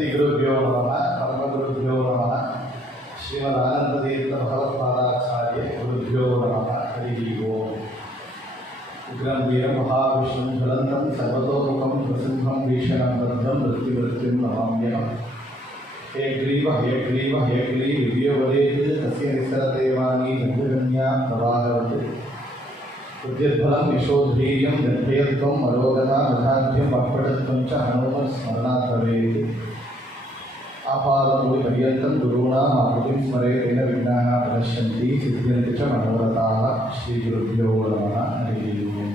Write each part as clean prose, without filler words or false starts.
ಶ್ರೀ ಗುರುಭ್ಯೋ ನಮಃ ಪರಮಗುರುಭ್ಯೋ ನಮಃ ಶ್ರೀಮದಾನಂದತೀರ್ಥ ಭಗವತ್ಪಾದಾಚಾರ್ಯ ಗುರುಭ್ಯೋ ನಮಃ ಹರಿ ಓಂ. ಉಗ್ರಂ ವೀರಂ ಮಹಾವಿಷ್ಣುಂ ಜ್ವಲಂತಂ ಸರ್ವತೋಮುಖಂ ಪ್ರಸಿಂಹಂ ಭೀಷಣಂ ಬದ್ಧಂ ಮೃತ್ಯುಮೃತ್ಯುಂ ನಮಾಮ್ಯಹಂ. ಹೇಗ್ರೀವ ಹೇಗ್ರೀವ ಹೇಗ್ರೀ ವಿದ್ಯೋವದೇತ್ ತಸ್ಯ ನಿಸ್ಸರದೇವಾನಿ ನಂದಿರಣ್ಯ ಪ್ರವಾಹವತ್ ಉದ್ಯದ್ಫಲಂ ಯಶೋಧೀರ್ಯಂ ನಿರ್ಭಯತ್ವಂ ಅರೋಗತಾ ಮಧಾಢ್ಯಂ ಅಪ್ಪಟತ್ವಂ ಚ ಹನುಮತ್ ಸ್ಮರಣಾತ್ ಭವೇತ್. ಆಪಾದಮೂಲಿ ಪರ್ಯಂತಂ ಗುರುಣಾಂ ಆಕೃತಿಂ ಸ್ಮರೇತೇನ ವಿಘ್ನಾಃ ಪ್ರಣಶ್ಯಂತಿ ಸಿದ್ಧ್ಯಂತಿ ಚ ಮನೋರಥಾಃ. ಶ್ರೀ ಗುರುಭ್ಯೋ ನಮಃ ಹರಿ ಓಂ.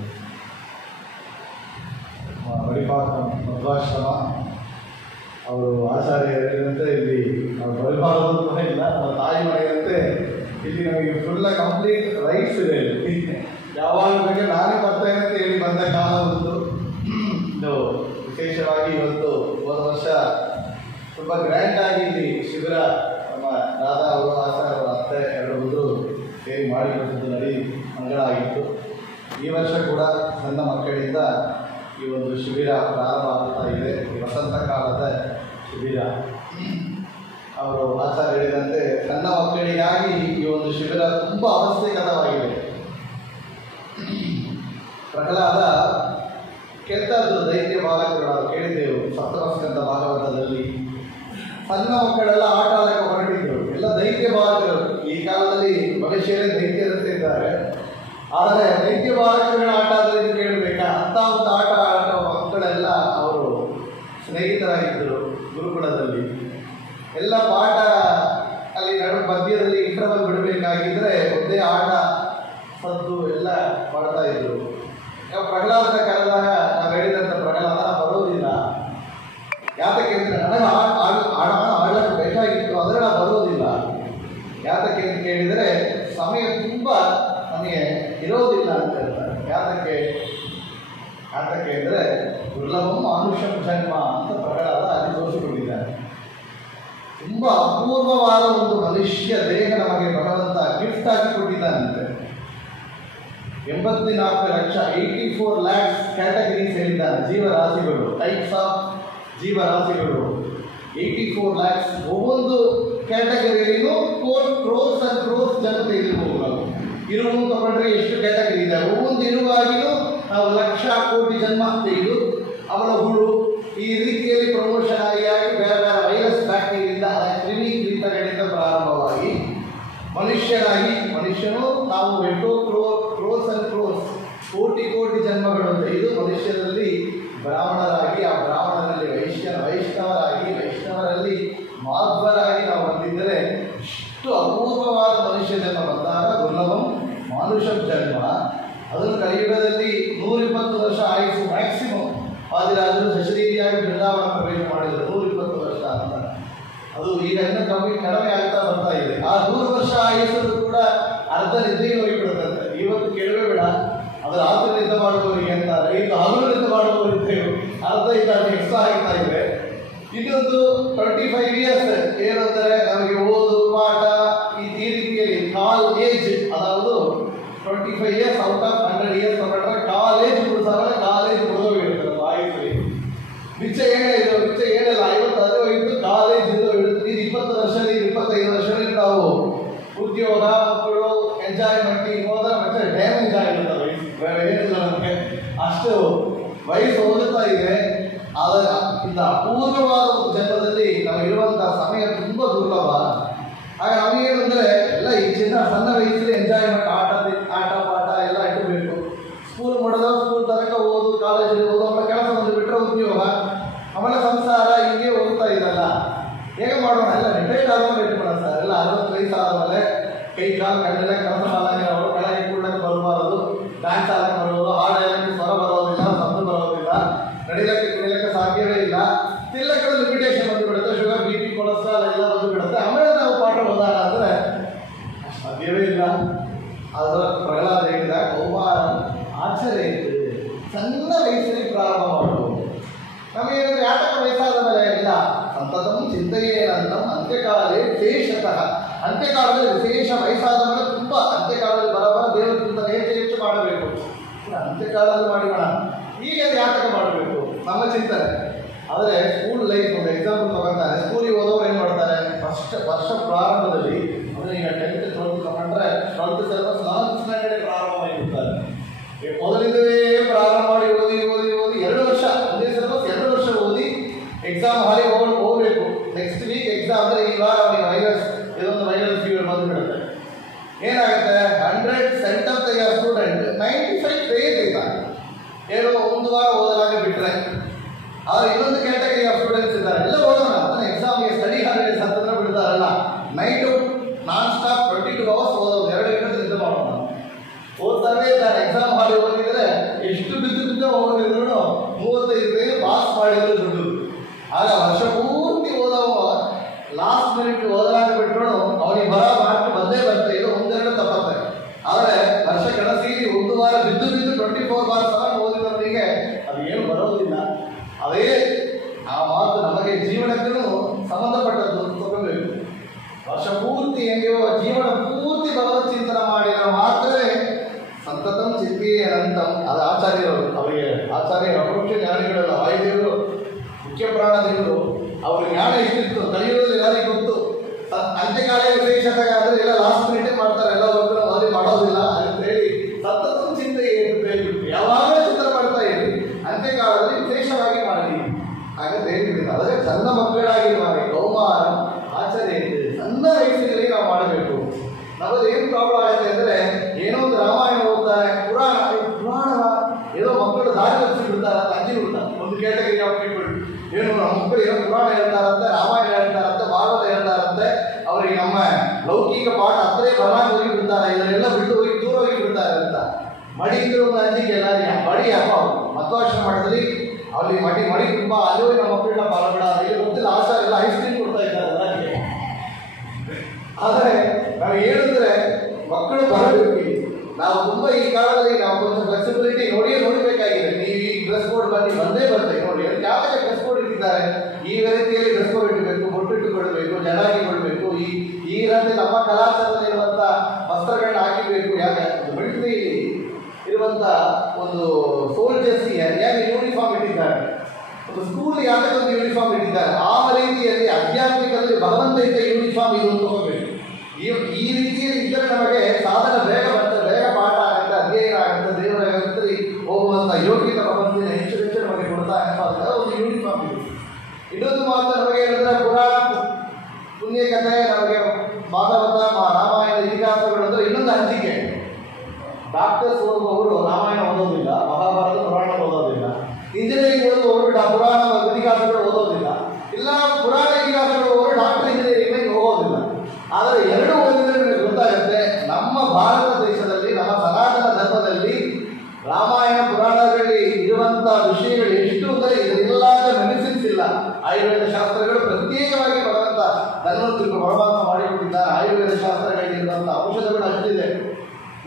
ಬಳಿಪಾಕ ಮಧ್ವಾಶ್ರಮ ಅವರು ಆಚಾರ್ಯ ಹೇಳಿದಂತೆ ಇಲ್ಲಿ ನಾವು ಬಳಿಪಾಕದ ಮನೆ ಇಲ್ಲ, ನಮ್ಮ ತಾಯಿ ಮನೆಯಂತೆ ಇಲ್ಲಿ ನಮಗೆ ಫುಲ್ಲ ಕಂಪ್ಲೀಟ್ ರೈಟ್ಸ್ ಇದೆ. ಯಾವಾಗ ಬಗ್ಗೆ ನಾನೇ ಬರ್ತೇನೆ ಅಂತ ಹೇಳಿ ಬಂದ ಕಾಲ ಒಂದು ಇದು ವಿಶೇಷವಾಗಿ ಇವತ್ತು ಹೋದ ವರ್ಷ ತುಂಬ ಗ್ರ್ಯಾಂಡ್ ಆಗಿ ಇಲ್ಲಿ ಶಿಬಿರ ನಮ್ಮ ರಾಧಾ ಅವರು ಆಚಾರ್ಯ ಅವರ ಅತ್ತೆ ಎರಡು ಸೇರಿ ಮಾಡಿಕೊಟ್ಟಿದ್ದು ನಡಿ ಮಂಗಳ ಆಗಿತ್ತು. ಈ ವರ್ಷ ಕೂಡ ಸಣ್ಣ ಮಕ್ಕಳಿಂದ ಈ ಒಂದು ಶಿಬಿರ ಪ್ರಾರಂಭ ಆಗ್ತಾ ಇದೆ. ಈ ವಸಂತ ಕಾಲದ ಶಿಬಿರ ಅವರು ಆಚಾರ್ಯ ಹೇಳಿದಂತೆ ಸಣ್ಣ ಮಕ್ಕಳಿಗಾಗಿ ಈ ಒಂದು ಶಿಬಿರ ತುಂಬ ಅವಶ್ಯಕವಾಗಿದೆ. ಪ್ರಹ್ಲಾದ ಕೆಟ್ಟದ್ದು ದೈತ್ಯ ಬಾಲಕರು ನಾವು ಕೇಳಿದ್ದೆವು ಸಪ್ತಮಸ್ಕಂದ ಭಾಗವತದಲ್ಲಿ. ಸಣ್ಣ ಮಕ್ಕಳೆಲ್ಲ ಆಟ ಆಡಕ್ಕೆ ಹೊರಟಿದ್ರು, ಎಲ್ಲ ದೈತ್ಯ ಬಾಲಕರು. ಈ ಕಾಲದಲ್ಲಿ ಮನುಷ್ಯರೇ ದೈತ್ಯರಂತೆ ಇದ್ದಾರೆ, ಆದರೆ ದೈತ್ಯ ಬಾಲಕರುಗಳ ಆಟ ಆದರೆ ಇದು ಕೇಳಬೇಕಾ ಅಂತ ಒಂದು ಆಟ ಆಡುವ ಮಕ್ಕಳೆಲ್ಲ ಅವರು ಸ್ನೇಹಿತರಾಗಿದ್ದರು ಗುರುಕುಲದಲ್ಲಿ. ಎಲ್ಲ ಪಾಠ ಅಲ್ಲಿ ಮಧ್ಯದಲ್ಲಿ ಇಂಟರ್ವಲ್ ಬಿಡಬೇಕಾಗಿದ್ದರೆ ಒಂದೇ ಆಟ ಸದ್ದು ಎಲ್ಲ ಮಾಡ್ತಾ ಇದ್ರು. ಪ್ರಹ್ಲಾದನ ಕಾಲದಾಗ ನಾವು ಹೇಳಿದಂಥ ಪ್ರಹ್ಲಾದ ಬರೋದಿಲ್ಲ. ಯಾತಕ್ಕೆ ಅಂದರೆ ನನಗೆ ಆಡಕ್ಕೆ ಬೇಕಾಗಿತ್ತು, ಆದರೆ ನಾವು ಬರೋದಿಲ್ಲ. ಯಾತಕ್ಕೆ ಅಂತ ಕೇಳಿದರೆ ಸಮಯ ತುಂಬ ನಮಗೆ ಇರೋದಿಲ್ಲ ಅಂತ ಹೇಳ್ತಾರೆ. ಯಾತಕ್ಕೆ ಅಂದರೆ ದುರ್ಲಭಂ ಮಾನುಷಂ ಜನ್ಮ ಅಂತ ಪ್ರಹ್ಲಾದ ಅಲ್ಲಿ ತೋರಿಸಿಕೊಂಡಿದ್ದಾರೆ. ತುಂಬ ಅಪೂರ್ವವಾದ ಒಂದು ಮನುಷ್ಯ ದೇಹ ನಮಗೆ ಭಗವಂತ ಗಿಫ್ಟ್ ಆಗಿ ಕೊಟ್ಟಿದ್ದಾನಂತೆ. 84 ಲಕ್ಷ 84 lakhs ಕ್ಯಾಟಗರೀಸ್ ಹೇಳಿದ್ದಾನೆ. ಜೀವರಾಶಿಗಳು, ಟೈಪ್ಸ್ ಆಫ್ ಜೀವರಾಶಿಗಳು 84 lakhs. ಒவ்வೊಂದು ಕ್ಯಾಟಗರಿಯಲ್ಲಿನೂ 4 crores and crores ಜನ ತೆಗೆದಿರ್ಬೋದು. ನಾವು ಇರುವು ತಗೊಂಡ್ರೆ ಎಷ್ಟು ಕ್ಯಾಟಗರಿ ಇದೆ, ಒவ்வೊಂದು ಇರುವಾಗಿಯೂ ನಾವು ಲಕ್ಷ ಕೋಟಿ ಜನ್ಮ ತೆಗೆದು ಅವರ ಹುಳು ಈ ರೀತಿಯಲ್ಲಿ ಪ್ರಮೋಷನ್ ಆಗಿ ಬೇರೆ ಬೇರೆ ವೈರಸ್ ಬ್ಯಾಕ್ಟೀರಿಯಿಂದ ಕ್ರಿಮಿ ಕೀಟಗಳಿಂದ ಪ್ರಾರಂಭವಾಗಿ ಮನುಷ್ಯನು ನಾವು ಎಷ್ಟೋ ಕ್ರೋರ್ಸ್ ಅಂಡ್ ಕ್ರೋರ್ಸ್ ಕೋಟಿ ಜನ್ಮಗಳು ತೆಗೆದು ಮನುಷ್ಯರಲ್ಲಿ ಬ್ರಾಹ್ಮಣರಾಗಿ, ಆ ಬ್ರಾಹ್ಮಣರಲ್ಲಿ ವೈಷ್ಣವರಲ್ಲಿ ಮಾಧ್ವರಾಗಿ ನಾವು ಬಂದಿದ್ದರೆ ಇಷ್ಟು ಅಪೂರ್ವವಾದ ಮನುಷ್ಯ ಜನ್ಮ ಬಂದಾಗ ದುರ್ಲಭಂ ಮಾನುಷಂ ಜನ್ಮ. ಅದನ್ನು ಕಲಿಯುಗದಲ್ಲಿ 120 ವರ್ಷ ಆಯುಷು ಮ್ಯಾಕ್ಸಿಮಮ್. ಆದಿರಾಜರು ಸಶರೀರಿಯಾಗಿ ಬೃಂದಾವನ ಪ್ರವೇಶ ಮಾಡಿದರು 120 ವರ್ಷ ಅಂತ. ಅದು ಈಗ ಇನ್ನೂ ಕಡಿಮೆ ಆಗ್ತಾ ಬರ್ತಾ ಇದೆ. ಆ 100 ವರ್ಷ ಆಯುಷರು ಕೂಡ ಅರ್ಧ ನಿದ್ದೆಗೆ ಹೋಗಿಬಿಡುತ್ತಂತೆ. ಇವತ್ತು ಕೇಳವೇ ಬೇಡ, ಅದು ರಾತ್ರಿ ನಿದ್ದೆ ಮಾಡುವವರಿಗೆ ಅಂತಾರೆ, ಈಗ ಹಗಲು ನಿದ್ದೆ ಮಾಡುವವರಿದ್ದೇವೆ, ಅರ್ಧ ಇದ್ದಾರೆ ಎಕ್ಸ್ಟ್ರಾ ಆಗ್ತಾ ಇದೆ. ಇನ್ನೊಂದು 25 years ಏನಂದರೆ ನಮಗೆ ಓದು ಪಾಠ ಈ ರೀತಿಯಲ್ಲಿ ಕಾಲ್ ಏಜ್, ಅದಾವುದು 25 years ಔಟ್ ಆಫ್ 100 years ತಗೊಂಡ್ರೆ ಕಾಲೇಜ್ ಮುಗಿದೋಗಿರುತ್ತೆ ನಮ್ಮ ಆಯುಷ್ಯಲ್ಲಿ. ಮಿಚ್ಚ ಏನಿಲ್ಲ 50 ಅದು ಹೋಗಿತ್ತು, ಕಾಲೇಜ್ ಇದು 20 ವರ್ಷದಲ್ಲಿ 25 ವರ್ಷದಲ್ಲಿ ನಾವು ಉದ್ಯೋಗ ಮಕ್ಕಳು ಎಂಜಾಯ್ಮೆಂಟ್ ಹೋದ್ರೆ ಮತ್ತೆ ಡ್ಯಾಮೇಜ್ ಆಗಿರುತ್ತೆ. ಏನಿಲ್ಲ ನಮಗೆ ಅಷ್ಟು ವಯಸ್ಸು ಹೋಗುತ್ತಾ ಇದೆ. ಆದರೆ ಇಂಥ ಅಪೂರ್ವವಾದ ಜನ್ಮದಲ್ಲಿ ನಮಗಿರುವಂತಹ ಸಮಯ ತುಂಬ ದುರ್ಲಭ. ಆಗ ನಮಗೇನೆಂದರೆ ಎಲ್ಲ ಈ ಸಣ್ಣ ವಯಸ್ಸಲ್ಲಿ ಎಂಜಾಯ್ಮೆಂಟ್, ಆಟ ಪಾಠ ಎಲ್ಲ ಇಟ್ಟಬೇಕು. ಸ್ಕೂಲ್ ಮಾಡಿದ ಸ್ಕೂಲ್ ತನಕ ಓದು, ಕಾಲೇಜಲ್ಲಿ ಓದು, ಆಮೇಲೆ ಕೆಲಸ ಒಂದು ಬಿಟ್ಟರೆ ಉದ್ಯೋಗ, ಆಮೇಲೆ ಸಂಸಾರ ಹೀಗೆ ಹೋಗ್ತಾ ಇದಲ್ಲ. ಹೇಗೆ ಮಾಡೋಣ? ಎಲ್ಲ ರಿಟೈರ್ಡ್ ಆದಮೇಲೆ ಇಟ್ಕೊಳ್ಳೋಣ ಸರ್. ಎಲ್ಲ 60 ವಯಸ್ಸು ಆದಮೇಲೆ ಕೈ ಕಾಲು ಕಣ್ಣೆಲ್ಲ ಕೆಲಸ ಮಾಡಾಗ ಅವರು ಕೆಳಗೆ ಕೂಡಕ್ಕೆ ಬರಬಾರದು, ಡ್ಯಾನ್ಸ್ ಆಡಕ್ಕೆ ಬರೋದು, ಹಾಡು ಹೇಳಕ್ಕೆ ಸ್ವರ ಬರೋದಿಲ್ಲ, ಶಬ್ದ ಬರೋದಿಲ್ಲ, ನಡಿಲಕ್ಕೆ ಕುಡಿಲಕ್ಕೆ ಸಾಧ್ಯವೇ ಇಲ್ಲ. ತಿನ್ನಕ್ಕೆ ಲಿಮಿಟೇಷನ್ ಬಂದುಬಿಡುತ್ತೆ, ಶುಗರ್ BP ಕೊಲೆಸ್ಟ್ರಾಲ್ ಎಲ್ಲ ಬಂದುಬಿಡುತ್ತೆ. ಆಮೇಲೆ ನಾವು ಪಾಠ ಓದಾಡ ಅಂದರೆ ಸಾಧ್ಯವೇ ಇಲ್ಲ. ಅದರ ಪ್ರಹ್ಲಾದ ಹೇಳಿದ ಕೌಮಾರ ಆಚರಣೆ ಸಣ್ಣ ವಯಸ್ಸಲ್ಲಿ ಪ್ರಾರಂಭ ಮಾಡುವುದು. ನಮಗೇನಂದ್ರೆ ಯಾತಕ ವಯಸ್ಸಾದ ಮೇಲೆ ಇಲ್ಲ, ಸಂತತಂ ಚಿಂತೆಯೇನಂತಂ ಅಂತ್ಯಕಾಲೇ ವಿಶೇಷತಃ. ಅಂತ್ಯಕಾಲದಲ್ಲಿ ವಿಶೇಷ ವಯಸ್ಸಾದ ಮೇಲೆ ತುಂಬ ಅಂತ್ಯಕಾಲದಲ್ಲಿ ಬರಬರ ದೇವರ ಚಿಂತನೆ ಹೆಚ್ಚು ಮಾಡಬೇಕು. ಅಂತ್ಯಕಾಲದಲ್ಲಿ ಮಾಡಿರೋಣ, ಈಗ ಯಾತಕ ಮಾಡಬೇಕು ನಮ್ಮ ಚಿಂತನೆ. ಆದರೆ ಸ್ಕೂಲ್ ಲೈಫ್ ಒಂದು ಎಕ್ಸಾಂಪಲ್ ತಗೊಳ್ತಾರೆ. ಸ್ಕೂಲಿಗೆ ಹೋದವ್ರು ಏನು ಮಾಡ್ತಾರೆ, ವರ್ಷ ಪ್ರಾರಂಭದಲ್ಲಿ ಅಂದರೆ ಈಗ 10th 12th ತಗೊಂಡ್ರೆ 12th ಸಿಲೆಬಸ್ 4th ಸ್ಟ್ಯಾಂಡರ್ಡ್ ಪ್ರಾರಂಭ ಮಾಡಿರ್ತಾರೆ. ಮೊದಲಿಂದಲೇ ಪ್ರಾರಂಭ ಮಾಡಿ ಓದಿ 2 ವರ್ಷ ಒಂದೇ ಸಿಲೆಬಸ್ 2 ವರ್ಷ ಓದಿ ಎಕ್ಸಾಮ್ ಹಾಲಿಗೆ ಹೋಗಬೇಕು. ನೆಕ್ಸ್ಟ್ ವೀಕ್ ಎಕ್ಸಾಮ್ ಅಂದರೆ ಈ ವಾರ ಅವನಿಗೆ ಇದೊಂದು ವೈರಲ್ ಫೀವರ್ ಬಂದುಬಿಡುತ್ತೆ. ಏನಾಗುತ್ತೆ, 100 ಸೆಂಟರ್ ತೆಗೆಯೋ ಸ್ಟೂಡೆಂಟ್ 95 ಫೇಲ್ ಇದ್ದಾರೆ. ಏನೋ ಒಂದು ವಾರ ಓದಲಾಗ ಬಿಟ್ಟರೆ. ಆದರೆ ಇನ್ನೊಂದು ಕ್ಯಾಟಗರಿ ಆಫ್ ಸ್ಟೂಡೆಂಟ್ಸ್ ಇದ್ದಾರೆ, ಎಲ್ಲ ಓದೋಣ ಅದನ್ನ ಎಕ್ಸಾಮ್ಗೆ ಸ್ಟಡಿ ಹಾಲಿಡೇಸ್ ಹತ್ತಿರ ಬಿಡ್ತಾರಲ್ಲ, ನೈಟು ನಾನ್ ಸ್ಟಾಪ್ 22 ಅವರ್ಸ್ ಓದೋದು, 2 ಗಂಟೆ ನಿದ್ದೆ ಮಾಡೋಣ ಓದ್ತಾನೆ ಇದ್ದಾರೆ. ಎಕ್ಸಾಮ್ ಹಾಲಿಗೆ ಹೋಗಿದ್ರೆ ಎಷ್ಟು ಬಿದ್ದು ಹೋಗಿದ್ರು 35 ಫೇಲ್ ಪಾಸ್ ಮಾಡಿದ್ರು ದುಡ್ಡು. ಆಗ ವರ್ಷ ಪೂರ್ತಿ ಓದವ ಲಾಸ್ಟ್ ಮಿನಿಟ್ ಓದಲಾಗ ಬಿಟ್ಟರು ಅವನಿಗೆ ಬರೋ ಮಾರ್ಕ್ ಬಂದೇ ಬರ್ತದೆ, ಇದು 1-2 ತಪ್ಪತ್ತೆ. ಆದರೆ ವರ್ಷ ಕಳಿಸಿ 1 ವಾರ ಬಿದ್ದು 24 ಬಾರ್ ಸಲ ಓದಿದವರಿಗೆ ಅದು ಏನು ಬರೋದಿಲ್ಲ. ಅದೇ ಆ ಮಾತು ನಮಗೆ ಜೀವನಕ್ಕೂ ಸಂಬಂಧಪಟ್ಟದ್ದು ತಗೋಬೇಕು. ವರ್ಷ ಪೂರ್ತಿ ಹೆಂಗೆಯೋ ಜೀವನ ಪೂರ್ತಿ ಭಗವತ್ ಚಿಂತನೆ ಮಾಡಿದ ಮಾತ್ರವೇ ಸಂತತಂ ಚಿತ್ತಿಯೇ ಅನಂತಂ. ಅದು ಆಚಾರ್ಯರು, ಅವರಿಗೆ ಆಚಾರ್ಯರು ಅಪರೋಕ್ಷ ಜ್ಞಾನಿಗಳಲ್ಲ, ವಾಯುದೇವರು ಮುಖ್ಯ ಪ್ರಾಣದೇವರು. ಅವ್ರ ಜ್ಞಾನ ಎಷ್ಟಿತ್ತು ಕಲಿಯೋದ್ರಲ್ಲಿ ಯಾರಿಗೆ ಗೊತ್ತು. ಅಂತ್ಯಕಾಲ ವಿಶೇಷತೆ ಆದರೆ ಎಲ್ಲ ಲಾಸ್ಟ್ ಮಿನಿಟೇ ಮಾಡ್ತಾರೆ, ಎಲ್ಲ ಒಬ್ಬರು ಓದಿ ಮಾಡೋದಿಲ್ಲ ಅಂತ ಹೇಳಿ ಸತತ ಚಿಂತೆ ಹೇಳ್ಬಿಟ್ಟು ಯಾವಾಗಲೂ ಚಿಂತನೆ ಮಾಡ್ತಾ ಇದ್ವಿ. ಅಂತ್ಯಕಾಲದಲ್ಲಿ ವಿಶೇಷವಾಗಿ ಮಾಡಿ ಹಾಗಂತ ಹೇಳಿದ್ರು. ಆದರೆ ಸಣ್ಣ ಮಕ್ಕಳಾಗಿರುವಾಗ ಕೌಮಾರ ಆಚರಣೆ ಸಣ್ಣ ವಯಸ್ಸಿನಲ್ಲಿ ನಾವು ಮಾಡಬೇಕು. ನಮ್ಮದು ಏನು ಪ್ರಾಬ್ಲಮ್ ಆಗುತ್ತೆ ಅಂದರೆ, ಏನೋ ಒಂದು ರಾಮಾಯಣ ಓದ್ತಾರೆ, ಪುರಾಣ ಏನೋ ಮಕ್ಕಳು ದಾರಿ ತಪ್ಪಿಸಿ ಬಿಡ್ತಾರೆ ಅಂತ ಅಂಜಿ ಬಿಡ್ತಾರೆ. ಒಂದು ಕ್ಯಾಟಗರಿ ಆಫ್ ಪೀಪಲ್ ಏನು ನಮ್ಮ ಮಕ್ಕಳು ಏನೋ ಪುರಾಣ ಹೇಳ್ತಾರಂತೆ, ರಾಮಾಯಣ ಹೇಳ್ತಾರಂತೆ, ಭಾಗವತ ಹೇಳ್ತಾರಂತೆ, ಅವರಿಗೆ ನಮ್ಮ ಲೌಕಿಕ ಪಾಠ ಹತ್ತನೇ ಬರಾಗ ಹೋಗಿ ಬಿಡ್ತಾರೆ, ಇದನ್ನೆಲ್ಲ ಬಿಟ್ಟು ಹೋಗಿ ದೂರ ಹೋಗಿ ಬಿಡ್ತಾರೆ ಅಂತ ಮಡಿ ಇದ್ರೆ ಒಂದು ಅಂಜಿಕೆ ಎಲ್ಲರಿಗೆ ಮಡಿ ಅಪ್ಪ ಮಧ್ವಾಶ್ರಮ ಮಾಡಿದ್ರಿ ಅಲ್ಲಿ ಮಡಿ ತುಂಬ ಅಲ್ಲಿ ಹೋಗಿ ನಮ್ಮ ಮಕ್ಕಳನ್ನ ಪಾಲ್ಬೇಡ ಇಲ್ಲಿ ಗೊತ್ತಿಲ್ಲ ಆಚಾರ ಎಲ್ಲ ಐಸ್ ಕ್ರೀಮ್ ಕೊಡ್ತಾ ಇದ್ದಾರೆ ನನಗೆ. ಆದರೆ ನಾವು ಹೇಳಿದ್ರೆ ಮಕ್ಕಳು ಬರಬೇಕು. ನಾವು ತುಂಬ ಈ ಕಾಲದಲ್ಲಿ ನಾವು కొంచెం ಫ್ಲೆಕ್ಸಿಬಿಲಿಟಿ ನೋಡಬೇಕಾಗಿದೆ. ನೀವು ಈ ಡ್ರೆಸ್ ಕೋಡ್ ಬಂದು ಬಂದೇ ಬರ್ತದೆ ನೋಡಿ, ಯಾವಾಗ ಡ್ರೆಸ್ ಕೋಡ್ ಇಟ್ಟಿದ್ದಾರೆ ಈ ರೀತಿಯಲ್ಲಿ ಡ್ರೆಸ್ ಕೋಡ್ ಇಟ್ಟಬೇಕು, ಬೊಟ್ಟಿಟ್ಟುಕೊಳ್ಬೇಕು, ಜಡಾಗಿಕೊಳ್ಬೇಕು, ಈ ರೀತಿ ನಮ್ಮ ಕಲಾಚಾರದಲ್ಲಿರುವಂಥ ವಸ್ತ್ರಗಳನ್ನ ಹಾಕಿಬೇಕು. ಯಾಕೆ ಮಿಲಿಟರಿ ಇರುವಂಥ ಒಂದು ಸೋಲ್ಜರ್ಸ್ ಯಾಕೆ ಯೂನಿಫಾರ್ಮ್ ಇಟ್ಟಿದ್ದಾರೆ, ಒಂದು ಸ್ಕೂಲ್ ಯಾಕಂದ್ರೆ ಯೂನಿಫಾರ್ಮ್ ಇಟ್ಟಿದ್ದಾರೆ, ಆ ರೀತಿಯಲ್ಲಿ ಆಧ್ಯಾತ್ಮಿಕದಲ್ಲಿ ಭಗವಂತ ಇದ್ದ ಯೂನಿಫಾರ್ಮ್ ಇದು ತಗೋಬೇಕು. ಈ ರೀತಿಯಲ್ಲಿ ಇದ್ದರೆ ನಮಗೆ ಸಾಧನ ಬೇಗ ಬರ್ತದೆ, ಬೇಗ ಪಾಠ ಆಗುತ್ತೆ, ಅಧ್ಯಯನ ಆಗುತ್ತೆ, ದೇವರ ವ್ಯವಸ್ಥೆ ಹೋಗುವಂಥ ಯೋಗ್ಯತೆ ಭಗವಂತನ ಹೆಚ್ಚು ನಮಗೆ ಕೊಡ್ತಾ ಅನ್ನೋದು ಒಂದು ಯೂನಿಫಾರ್ಮ್ ಇದೆ. ಇನ್ನೊಂದು ಮಾತ್ರ ನಮಗೆ ಹೇಳಿದ್ರೆ ಪುರಾಣ ಪುಣ್ಯಕಥೆ ನಮಗೆ ಭಾಗವತ ರಾಮಾಯಣ ಇತಿಹಾಸಗಳು ಅಂದರೆ ಇನ್ನೊಂದು ಹಂಚಿಕೆ. ಡಾಕ್ಟರ್ಸ್ ಓದುವವರು ರಾಮಾಯಣ ಓದೋದಿಲ್ಲ, ಮಹಾಭಾರತ ಪುರಾಣ ಓದೋದಿಲ್ಲ. ಇಂಜಿನಿಯರಿಂಗ್ ಓದುವವರು ಪುರಾಣ ಇತಿಹಾಸಗಳು ಓದೋದಿಲ್ಲ, ಇಲ್ಲ ಪುರಾಣ ಇತಿಹಾಸಗಳು ಓದುವರು ಡಾಕ್ಟರ್ ಇಂಜಿನಿಯರಿಂಗ್ ಹೋಗೋದಿಲ್ಲ. ಆದರೆ ಎರಡು ಓದಿದ್ರೆ ನಿಮಗೆ ಗೊತ್ತಾಗುತ್ತೆ, ನಮ್ಮ ಭಾರತ ದೇಶದಲ್ಲಿ ನಮ್ಮ ಸನಾತನ ಧರ್ಮದಲ್ಲಿ ರಾಮಾಯಣ ಪುರಾಣಗಳಲ್ಲಿ ಇರುವಂಥ ವಿಷಯಗಳು ಎಷ್ಟು ಅಂದರೆ ಇದೆಲ್ಲದ ಮೆಡಿಸಿನ್ಸ್ ಇಲ್ಲ. ಆಯುರ್ವೇದ ಶಾಸ್ತ್ರಗಳು ಪ್ರತ್ಯೇಕವಾಗಿ ಭಗವಂತ ಧನ್ವಂತರಿ ಪರಮಾತ್ಮ ಮಾಡಿಕೊಟ್ಟಿದ್ದಾರೆ. ಆಯುರ್ವೇದ ಶಾಸ್ತ್ರಗಳಲ್ಲಿರುವಂಥ ಔಷಧಗಳು ಅಷ್ಟಿದೆ.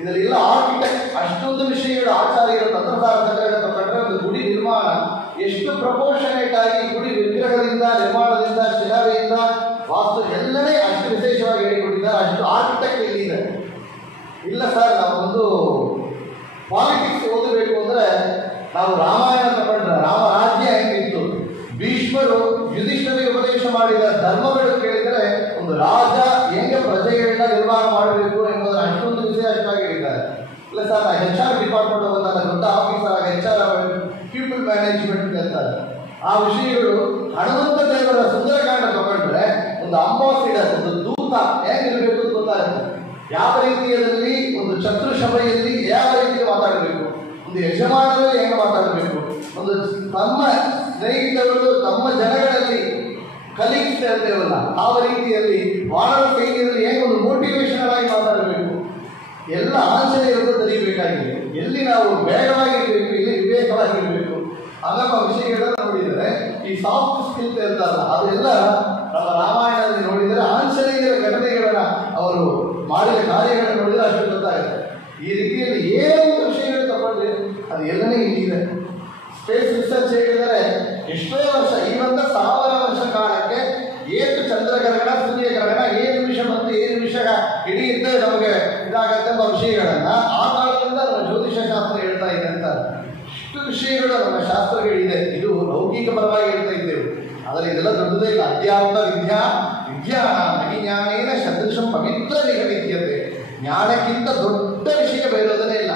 ಇದರಲ್ಲ ಆರ್ಕಿಟೆಕ್ಟ್ ಅಷ್ಟೊಂದು ವಿಷಯಗಳು ಆಚಾರ್ಯರು ತಂತ್ರಸಾರಕಗಳನ್ನ ತಗೊಂಡ್ರೆ ಒಂದು ಗುಡಿ ನಿರ್ಮಾಣ ಎಷ್ಟು ಪ್ರಪೋರ್ಷನೇಟ್ ಆಗಿ ಗುಡಿ ವಿಗ್ರಹದಿಂದ ನಿರ್ಮಾಣದಿಂದ ಶಿಲಾವೆಯಿಂದ ವಾಸ್ತು ಎಲ್ಲನೇ ಅಷ್ಟು ವಿಶೇಷವಾಗಿ ಹೇಳಿಕೊಟ್ಟಿದ್ದಾರೆ. ಅಷ್ಟು ಆರ್ಕಿಟೆಕ್ಟ್ ಇಲ್ಲಿದೆ. ಇಲ್ಲ ಸರ್ ನಾವೊಂದು ಪಾಲಿಟಿಕ್ಸ್ ಓದಬೇಕು ಅಂದರೆ ನಾವು ರಾಮಾಯಣ ತಗೊಂಡ್ರೆ ರಾಮರಾಜ್ಯ ಹೆಂಗಿತ್ತು, ಭೀಷ್ಮರು ಯುಧಿಷ್ಠರಿಗೆ ಉಪದೇಶ ಮಾಡಿದ ಧರ್ಮಗಳು ಕೇಳಿದರೆ ಒಂದು ರಾಜ ಹೆಂಗೆ ಪ್ರಜೆಗಳನ್ನ ನಿರ್ಮಾಣ ಮಾಡಬೇಕು ಎಂಬುದನ್ನು ಅಷ್ಟೊಂದು ವಿಶೇಷವಾಗಿ ಹೇಳಿದ್ದಾರೆ. ಇಲ್ಲ ಸರ್ ನಾ HR ಡಿಪಾರ್ಟ್ಮೆಂಟ್ ಹೋಗೋದಲ್ಲ, ದೊಡ್ಡ ಆಫೀಸರ್ ಆಗಿ HR ಪೀಪಲ್ ಮ್ಯಾನೇಜ್ಮೆಂಟ್ ಅಂತಾರೆ. ಆ ವಿಷಯಗಳು ಹನುಮಂತ ದೇವರ ಸುಂದರಕಾಂಡ ತಗೊಂಡ್ರೆ ಒಂದು ಅಂಬಾಸಿಡರ್, ಒಂದು ದೂತ ಹೇಗಿರಬೇಕು ಅಂತ ಗೊತ್ತಾಗುತ್ತೆ. ಯಾವ ರೀತಿಯಲ್ಲಿ ಒಂದು ಶತ್ರುಸಭೆಯಲ್ಲಿ ಯಾವ ರೀತಿ ಮಾತಾಡಬೇಕು, ಒಂದು ಯಜಮಾನರಲ್ಲಿ ಹೆಂಗೆ ಮಾತಾಡಬೇಕು, ಒಂದು ತಮ್ಮ ಸ್ನೇಹಿತರು ತಮ್ಮ ಜನಗಳಲ್ಲಿ ಕಲೀಗ್ಸ್ ಹೇಳ್ತೇವಲ್ಲ ಆ ರೀತಿಯಲ್ಲಿ ವಾನರ ಸೈನ್ಯದಲ್ಲಿ ಹೇಗೆ ಒಂದು ಮೋಟಿವೇಶನಲ್ ಆಗಿ ಮಾತಾಡಬೇಕು, ಎಲ್ಲ ಆಂಜನೇಯರನ್ನು ತಿಳಿಯಬೇಕಾಗಿದೆ. ಎಲ್ಲಿ ನಾವು ಬೇಗವಾಗಿರಬೇಕು, ಇಲ್ಲಿ ವಿವೇಕವಾಗಿರಬೇಕು ಅನ್ನೋ ವಿಷಯಗಳನ್ನು ನೋಡಿದರೆ ಈ ಸಾಫ್ಟ್ ಸ್ಕಿಲ್ಸ್ ಇರ್ತಾರಲ್ಲ ಅದೆಲ್ಲ ನಮ್ಮ ರಾಮಾಯಣದಲ್ಲಿ ನೋಡಿದರೆ ಆಂಜನೇಯರ ಘಟನೆಗಳನ್ನ ಅವರು ಮಾಡಿದ ಕಾರ್ಯಗಳನ್ನು ನೋಡಿದರೆ ಅಷ್ಟು ಗೊತ್ತಾಗುತ್ತೆ. ಈ ರೀತಿಯಲ್ಲಿ ಏನು ವಿಷಯಗಳು ತಗೊಂಡ್ರೆ ಅದು ಎಲ್ಲನೇ ಇಲ್ಲಿದೆ. ಸ್ಪೇಸ್ ರಿಸರ್ಚ್ ಹೇಳಿದರೆ ಎಷ್ಟೋ ವರ್ಷ ಈವಂತ 1000 ವರ್ಷ ಕಾಲಕ್ಕೆ ಏತು ಚಂದ್ರಗ್ರಹಣ ಸೂರ್ಯಗ್ರಹಣ ಏನು ನಿಮಿಷ ಬಂದು ಏನು ನಿಮಿಷ ಇಡೀ ಇದ್ದರೆ ನಮಗೆ ಇದಾಗತ್ತೆ ಎಂಬ ವಿಷಯಗಳನ್ನು ಆ ಕಾಲದಿಂದ ನಮ್ಮ ಜ್ಯೋತಿಷ ಶಾಸ್ತ್ರ ಹೇಳ್ತಾ ಇದೆ ಅಂತ ಇಷ್ಟು ವಿಷಯಗಳು ನಮ್ಮ ಶಾಸ್ತ್ರಗಳಿದೆ. ಇದು ಲೌಕಿಕ ಪರವಾಗಿ ಹೇಳ್ತಾ ಇದ್ದೇವೆ. ಆದರೆ ಇದೆಲ್ಲ ದೊಡ್ಡದೇ ಇಲ್ಲ. ಅಧ್ಯಾತ್ಮ ವಿದ್ಯಾ ವಿದ್ಯಾನ ಮಹಿಜ್ಞಾನೇನ ಸದೃಶಂ ಪವಿತ್ರ ವಿದ್ಯತೆ. ಜ್ಞಾನಕ್ಕಿಂತ ದೊಡ್ಡ ವಿಷಯ ಬೇರೋದನ್ನೇ ಇಲ್ಲ.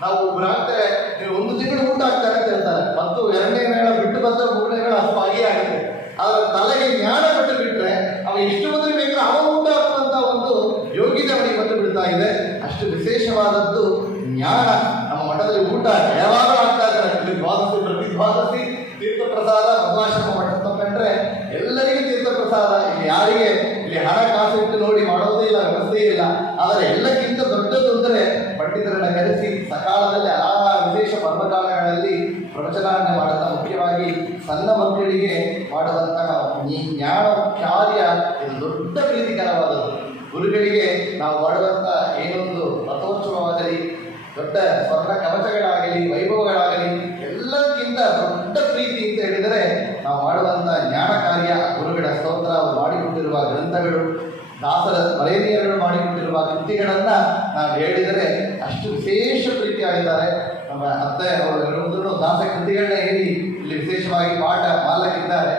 ನಾವು ಒಬ್ರು ಹಾಕ್ತಾರೆ, ನೀವು 1 ತಿಂಗಳು ಊಟ ಹಾಕ್ತಾರೆ ಅಂತ ಹೇಳ್ತಾರೆ, ಮತ್ತು 2ನೇ ಮೇಳ ಬಿಟ್ಟು ಬಂದ 3ನೇ ಮೇಳ ಅದು ಹಾಗೆ ಆಗುತ್ತೆ. ಆದರೆ ತಲೆಗೆ ಜ್ಞಾನ ಬಿಟ್ಟು ಬಿಟ್ರೆ ಅವ ಎಷ್ಟು ಮಂದಿ ಬೇಕಾದ್ರೆ ಅವ ಊಟ ಹಾಕುವಂತ ಒಂದು ಯೋಗ್ಯತೆ ಅವನಿಗೆ ಬಂದು ಬಿಡ್ತಾ ಇದೆ. ಅಷ್ಟು ವಿಶೇಷವಾದದ್ದು ಜ್ಞಾನ. ನಮ್ಮ ಮಠದಲ್ಲಿ ಊಟ ಯಾವಾಗಲೂ ಆಗ್ತಾ ಇದ್ದಾರೆ. ಇಲ್ಲಿ ದ್ವಾದಶಿ ಪ್ರತಿ ದ್ವಾದಶಿ ತೀರ್ಥ ಪ್ರಸಾದ, ಮಧ್ವಾಶ್ರಮ ಮಠ ತಗೊಂಡ್ರೆ ಎಲ್ಲರಿಗೂ ತೀರ್ಥ ಪ್ರಸಾದ. ಇಲ್ಲಿ ಯಾರಿಗೆ ಇಲ್ಲಿ ಹಣ ಕಾಸು ಇಟ್ಟು ನೋಡಿ ಮಾಡೋದೇ ಇಲ್ಲ, ವ್ಯವಸ್ಥೆ ಇಲ್ಲ. ಆದರೆ ಎಲ್ಲಕ್ಕಿಂತ ದೊಡ್ಡದು ಅಂದರೆ ಪಂಡಿತರನ್ನ ಕರೆಸಿ ಸಕಾಲದಲ್ಲಿ ವಿಶೇಷ ಪರ್ವಕಾಲಗಳಲ್ಲಿ ಪ್ರವಚನ ಮಾಡುತ್ತಾ, ಮುಖ್ಯವಾಗಿ ಸಣ್ಣ ಮಕ್ಕಳಿಗೆ ಮಾಡುವಂತಹ ಈ ಜ್ಞಾನ ಕಾರ್ಯ ಇದು ದೊಡ್ಡ ಪ್ರೀತಿಕರವಾದದ್ದು. ಗುರುಗಳಿಗೆ ನಾವು ಮಾಡುವಂಥ ಏನೊಂದು ರಥೋತ್ಸವವಾಗಲಿ, ದೊಡ್ಡ ಸ್ವರ್ಣ ಕವಚಗಳಾಗಲಿ, ವೈಭವಗಳಾಗಲಿ, ಎಲ್ಲಕ್ಕಿಂತ ದೊಡ್ಡ ಪ್ರೀತಿ ಅಂತ ಹೇಳಿದರೆ ನಾವು ಮಾಡುವಂಥ ಜ್ಞಾನ ಕಾರ್ಯ. ಗುರುಗಳ ಸ್ತೋತ್ರ, ಅವರು ಮಾಡಿಕೊಂಡಿರುವ ಗ್ರಂಥಗಳು, ದಾಸರ ವರೇಣ್ಯರು ಮಾಡಿಕೊಂಡಿರುವ ಕೃತಿಗಳನ್ನು ನಾವು ಹೇಳಿದರೆ ಅಷ್ಟು ವಿಶೇಷ ಪ್ರೀತಿಯಾಗಿದ್ದಾರೆ. ನಮ್ಮ ಅತ್ತೆ ಅವರು ದಾಸ ಕೃತಿಗಳನ್ನ ಹೇಳಿ ಇಲ್ಲಿ ವಿಶೇಷವಾಗಿ ಪಾಠ ಮಾಡಲಿಕ್ಕಿದ್ದಾರೆ.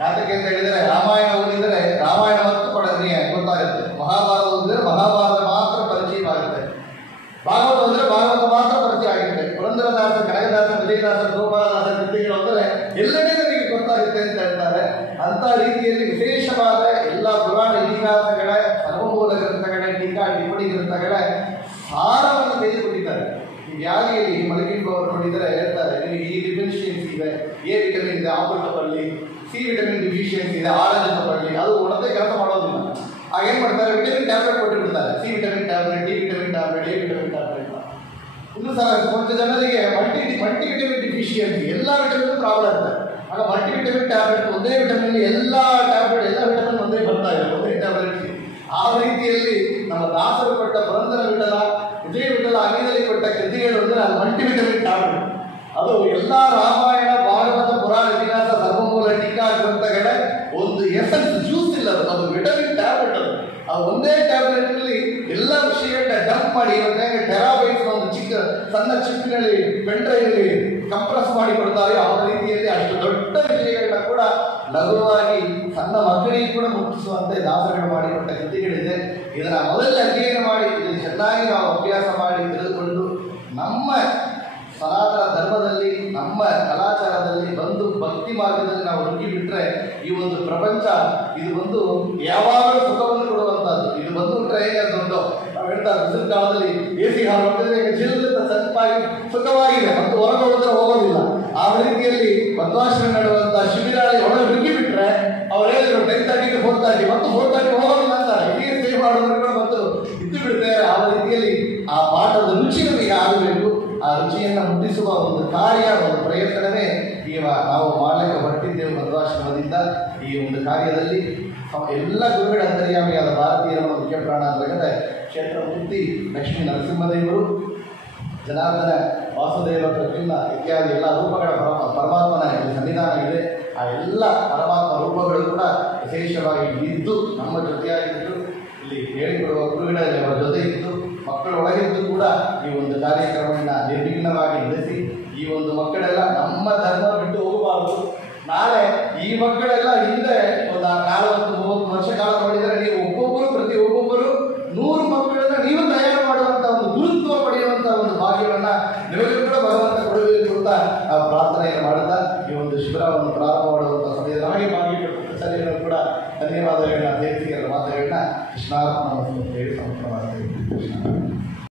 ಯಾತಕ್ಕೆ ಅಂತ ಹೇಳಿದರೆ ರಾಮಾಯಣ ಓದಿದರೆ ರಾಮಾಯಣ ಮತ್ತು ಪಡೆಯ ಗೊತ್ತಾಗುತ್ತೆ, ಮಹಾಭಾರತ ಓದಿದರೆ ಮಹಾಭಾರತ ಮಾತ್ರ ಪರಿಚಯವಾಗುತ್ತೆ, ಭಾಗವತ ಓದಿದ್ರೆ ಭಾಗವತ ಮಾತ್ರ ಪರಿಚಯ ಆಗುತ್ತೆ, ಪುರಂದರದಾಸ, ಕನಕದಾಸ, ವಿಜಯದಾಸ, ಗೋಪಾಲದಾಸ ಕೃತಿಗಳು ಅಂದರೆ ಎಲ್ಲೆಡೆ ನಮಗೆ ಗೊತ್ತಾಗುತ್ತೆ ಅಂತ ಹೇಳ್ತಾರೆ. ಅಂತ ರೀತಿಯಲ್ಲಿ ವಿಶೇಷವಾದ ಎಲ್ಲ ಪುರಾಣ ಇತಿಹಾಸಗಳ, ಸರ್ವಮೂಲ ಗ್ರಂಥಗಳ, ಟೀಕಾ ಟಿಪ್ಪಣಿ ಗ್ರಂಥಗಳ ಸಾರವನ್ನು ತೆಗೆದುಕೊಂಡಿದ್ದಾರೆ. ಈ ವ್ಯಾಧಿಯಲ್ಲಿ ಮಲಗಿಂಬ ಅವರು ನೋಡಿದರೆ ಹೇಳ್ತಾರೆ, ನಿಮಗೆ ಈ ಡಿಫಿಷಿಯನ್ಸಿ ಇದೆ, ಎ ವಿಟಮಿನ್ ಇದೆ, ಆಪಲ್ ತಗೊಳ್ಳಿ, ಸಿ ವಿಟಮಿನ್ ಡಿಫಿಷಿಯನ್ಸಿ ಇದೆ, ಆರೆಂಜ್ ತಗೊಳ್ಳಿ. ಅದು ಒಣತೆ ಕೆಲಸ ಮಾಡೋದಿಲ್ಲ. ಆಗೇನು ಮಾಡ್ತಾರೆ, ವಿಟಮಿನ್ ಟ್ಯಾಬ್ಲೆಟ್ ಕೊಟ್ಟಿರ್ತಾರೆ, C vitamin tablet, D vitamin tablet, A vitamin tablet. ಇನ್ನು ಸಹ ಕೊಂಚ ಜನರಿಗೆ ಮಲ್ಟಿ ವಿಟಮಿನ್ ಡಿಫಿಷಿಯನ್ಸಿ, ಎಲ್ಲ ವಿಟಮಿನ್ ಪ್ರಾಬ್ಲಮ್ ಇರ್ತದೆ. ಆಗ ಮಲ್ಟಿ ವಿಟಮಿನ್ ಟ್ಯಾಬ್ಲೆಟ್, ಒಂದೇ ವಿಟಮಿನ್ ಎಲ್ಲ ಟ್ಯಾಬ್ಲೆಟ್, ಎಲ್ಲ ವಿಟಮಿನ್ ಒಂದೇ ಬರ್ತಾ ಇದೆ, ಒಂದೇ ಟ್ಯಾಬ್ಲೆಟ್. ಆ ರೀತಿಯಲ್ಲಿ ನಮ್ಮ ದಾಸರು ಕೊಟ್ಟ ಪುರಂದರ ವಿಠಲ, ವಿಜಯ ವಿಠಲ ಅನಿಲಲ್ಲಿ ಕೊಟ್ಟ ಕೃತಿಗಳು ಅಂದರೆ ಅದು ಮಲ್ಟಿ ವಿಟಮಿನ್ ಟ್ಯಾಬ್ಲೆಟ್. ಅದು ಎಲ್ಲ ರಾಮಾಯಣ, ಭಾಗವತ, ಪುರಾಣ ಇತಿಹಾಸ, ಸರ್ವಮೂಲ ಟೀಕಾ ಗ್ರಂಥಗಳ ಒಂದು ಎಸೆನ್ಸ್ ಜ್ಯೂಸ್ ಇಲ್ಲ, ಅದು ವಿಟಮಿನ್ ಟ್ಯಾಬ್ಲೆಟ್. ಅದು ಒಂದೇ ಟ್ಯಾಬ್ಲೆಟ್ ಅಲ್ಲಿ ಎಲ್ಲ ವಿಷಯಗಳನ್ನ ಡಂಪ್ ಮಾಡಿ, ಟೆರಾಬೈಟ್ಸ್ ಒಂದು ಚಿಕ್ಕ ಸಣ್ಣ ಚಿಪ್ನಲ್ಲಿ ಪೆಂಡ್ರೈವ್ಲಿ ಕಂಪ್ರೆಸ್ ಮಾಡಿ ಕೊಡ್ತಾರೆ. ಆ ರೀತಿಯಲ್ಲಿ ಅಷ್ಟು ದೊಡ್ಡ ವಿಷಯಗಳನ್ನ ಕೂಡ ಲಘುವಾಗಿ ಸಣ್ಣ ಮಕ್ಕಳಿಗೆ ಕೂಡ ಮುಟ್ಟಿಸುವಂತೆ ದಾಸಗಳು ಮಾಡಿಕೊಟ್ಟ ಕೃತಿಗಳಿದೆ. ಇದನ್ನ ಮೊದಲೇ ಅಧ್ಯಯನ ಮಾಡಿ ಇದನ್ನು ಚೆನ್ನಾಗಿ ನಾವು ಅಭ್ಯಾಸ ಮಾಡಿ ತಿಳಿದುಕೊಂಡು ನಮ್ಮ ಸನಾತನ ಧರ್ಮದಲ್ಲಿ, ನಮ್ಮ ಕಲಾಚಾರದಲ್ಲಿ ಬಂದು ಭಕ್ತಿ ಮಾರ್ಗದಲ್ಲಿ ನಾವು ನುಗ್ಗಿಬಿಟ್ರೆ ಈ ಒಂದು ಪ್ರಪಂಚ ಇದು ಒಂದು ಯಾವಾಗಲೂ ಸುಖವನ್ನು ಕೊಡುವಂಥದ್ದು. ಇದು ಬಂದು ಬಿಟ್ರೆ ಹೇಗೆ ದೊಡ್ಡ ನಾವು ಹೇಳ್ತಾರೆ, ಬಿಸಿಲು ಕಾಲದಲ್ಲಿ AC ಹಾಲು ಹೊಡೆದ್ರೆ ಜಿಲ್ಲದ ಸತ್ಪಾಗಿ ಸುಖವಾಗಿದೆ ಮತ್ತು ಹೊರಗೆ ಹೋದ್ರೆ ಹೋಗೋದಿಲ್ಲ. ಆ ರೀತಿಯಲ್ಲಿ ಮಧ್ವಾಶ್ರಮ ನಡುವಂಥ ಶಿಬಿರಾಳಿ ಒಳಗೆ ನುಗ್ಗಿಬಿಟ್ರೆ ಅವ್ರು ಹೇಳಿದ್ರು 10:30 to 4:30 ಮತ್ತು 4:30 ಹೋಗೋದಿಲ್ಲ ಅಂತಾರೆ. ಹೀಗೆ ಸೇವೆ ಮಾಡೋದ್ರಿಂದ ಮತ್ತು ಇದ್ದು ಬಿಡ್ತಾರೆ. ಆ ರೀತಿಯಲ್ಲಿ ಆ ಪಾಠದ ರುಚಿ ನಮಗೆ ಆಗಬೇಕು. ಆ ರುಚಿಯನ್ನು ಮುಟ್ಟಿಸುವ ಒಂದು ಕಾರ್ಯ, ಒಂದು ಪ್ರಯತ್ನವೇ ಈಗ ನಾವು ಮಾಡಲಿಕ್ಕೆ ಹೊರಟಿದ್ದೇವೆ ಮಧ್ವಾಶ್ರಮದಿಂದ. ಈ ಒಂದು ಕಾರ್ಯದಲ್ಲಿ ಎಲ್ಲ ಗುರುಗಳ ಅಂತರ್ಯಾಮಿಯಾದ ಭಾರತೀಯರ ಮುಖ್ಯ ಪ್ರಾಣ ಜಗದ ಕ್ಷೇತ್ರಮೂರ್ತಿ ಲಕ್ಷ್ಮೀ ನರಸಿಂಹದೇವರು, ಜನಾರ್ದನ, ವಾಸುದೇವ, ಪ್ರದ್ಯುಮ್ನ ಇತ್ಯಾದಿ ಎಲ್ಲ ರೂಪಗಳ ಪರಮಾತ್ಮನ ಸನ್ನಿಧಾನ ಇದೆ. ಆ ಎಲ್ಲ ಪರಮಾತ್ಮ ರೂಪಗಳು ಕೂಡ ವಿಶೇಷವಾಗಿ ಇದ್ದು ನಮ್ಮ ಜೊತೆಯಾಗಿದ್ದು, ಇಲ್ಲಿ ಹೇಳಿಕೊಡುವ ಗುರುಗಳಲ್ಲಿ ಅವರ ಜೊತೆ ಇದ್ದು, ಮಕ್ಕಳ ಒಳಗಿದ್ದು ಕೂಡ ಈ ಒಂದು ಕಾರ್ಯಕ್ರಮವನ್ನು ನಿರ್ವಿಘ್ನವಾಗಿ ನಡೆಸಿ ಈ ಒಂದು ಮಕ್ಕಳೆಲ್ಲ ನಮ್ಮ ಧರ್ಮ ಬಿಟ್ಟು ಹೋಗಬಾರದು. ನಾಳೆ ಈ ಮಕ್ಕಳೆಲ್ಲ ಹಿಂದೆ ಒಂದು 40-30 ವರ್ಷ ಕಾಲ ನೋಡಿದರೆ ನೀವು ಒಬ್ಬೊಬ್ಬರು 100 ಮಕ್ಕಳನ್ನ ನೀವು ತಯಾರು ಮಾಡುವಂಥ ಒಂದು ಗುರುತ್ವ ಪಡೆಯುವಂಥ ಒಂದು ಭಾಗ್ಯವನ್ನು ನಿಮಗೆ ಕೂಡ ಭಗವಂತ ಕೊಡಬೇಕು ಅಂತ ನಾವು ಪ್ರಾರ್ಥನೆಯನ್ನು ಮಾಡುತ್ತಾ ಈ ಒಂದು ಶಿಬಿರವನ್ನು ಪ್ರಾರಂಭ ಮಾಡುವಂಥ ಸಮಯದಲ್ಲಿ ನಮಗೆ ಭಾಗ್ಯ ಸರಿಗಳು ಕೂಡ ಧನ್ಯವಾದಗಳನ್ನ ಸೇರಿಸಿ ಮಾತುಗಳನ್ನ ಕೃಷ್ಣಾರ್ಪಣ ಹೇಳಿ ಸಂಪೂರ್ಣ ಮಾಡ್ತೇವೆ.